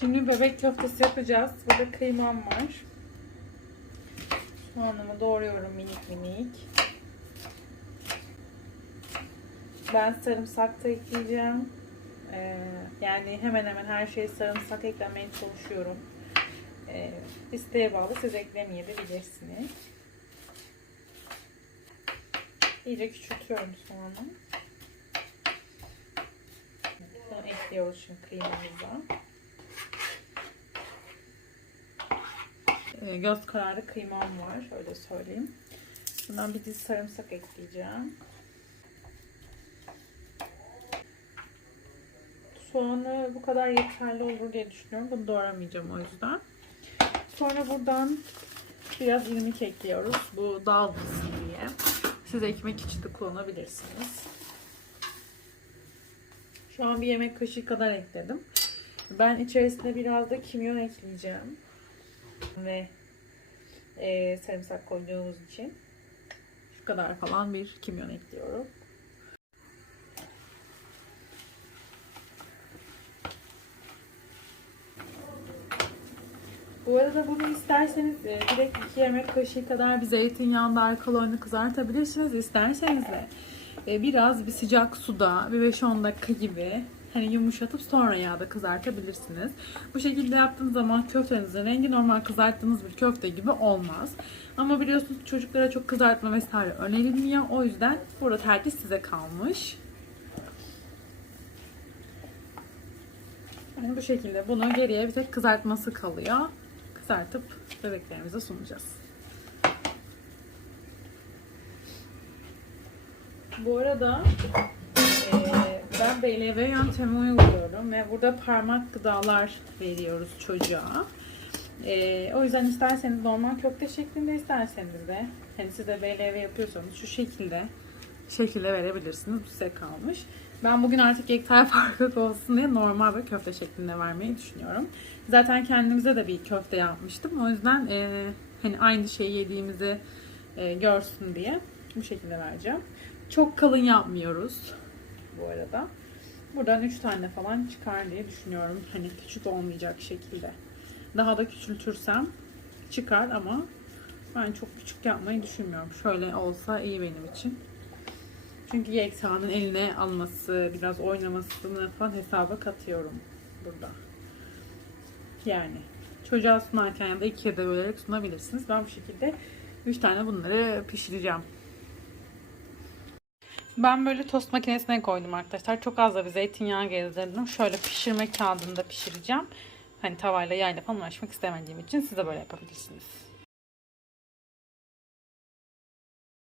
Şimdi bebek köftesi yapacağız. Burada kıymam var. Soğanımı doğruyorum minik minik. Ben sarımsak da ekleyeceğim. Ee, yani hemen hemen her şeye sarımsak eklemeye çalışıyorum. Ee, isteğe bağlı siz eklemeyebilirsiniz. İyice küçültüyorum soğanı. Bunu ekliyoruz şimdi kıymamıza. Ee, göz kararı kıymam var. Öyle söyleyeyim. Bundan bir diz sarımsak ekleyeceğim. Soğanı bu kadar yeterli olur diye düşünüyorum. Bunu doğramayacağım o yüzden. Sonra buradan biraz irmik ekliyoruz. Bu dağılmasın diye. Siz ekmek için de kullanabilirsiniz. Şu an bir yemek kaşığı kadar ekledim. Ben içerisine biraz da kimyon ekleyeceğim. Ve e, sarımsak koyduğumuz için şu kadar falan bir kimyon ekliyorum. Bu arada bunu isterseniz e, direkt iki yemek kaşığı kadar bir zeytinyağında arka oyunu kızartabilirsiniz. İsterseniz de e, biraz bir sıcak suda bir 5-10 dakika gibi hani yumuşatıp sonra yağda kızartabilirsiniz. Bu şekilde yaptığınız zaman köftenizin rengi normal kızarttığınız bir köfte gibi olmaz. Ama biliyorsunuz çocuklara çok kızartma vesaire önerilmiyor. O yüzden burada tercih size kalmış. Yani bu şekilde bunu geriye bir tek kızartması kalıyor. Kızartıp bebeklerimize sunacağız. Bu arada ben BLV yöntemi uyguluyorum ve burada parmak gıdalar veriyoruz çocuğa. Eee, o yüzden isterseniz normal köfte şeklinde isterseniz de hani siz de BLV yapıyorsanız şu şekilde şekilde verebilirsiniz. Bu size kalmış. Ben bugün artık yektar farklılık olsun diye normal bir köfte şeklinde vermeyi düşünüyorum. Zaten kendimize de bir köfte yapmıştım. O yüzden e, hani aynı şeyi yediğimizi e, görsün diye bu şekilde vereceğim. Çok kalın yapmıyoruz bu arada. Buradan 3 tane falan çıkar diye düşünüyorum. Hani küçük olmayacak şekilde. Daha da küçültürsem çıkar ama ben çok küçük yapmayı düşünmüyorum. Şöyle olsa iyi benim için. Çünkü Yekta'nın eline alması, biraz oynamasını falan hesaba katıyorum burada. Yani çocuğa sunarken ya da ikiye de bölerek sunabilirsiniz. Ben bu şekilde 3 tane bunları pişireceğim. Ben böyle tost makinesine koydum arkadaşlar. Çok az da bir zeytinyağı gezdirdim. Şöyle pişirme kağıdında pişireceğim. Hani tavayla yayla falan uğraşmak istemediğim için siz de böyle yapabilirsiniz.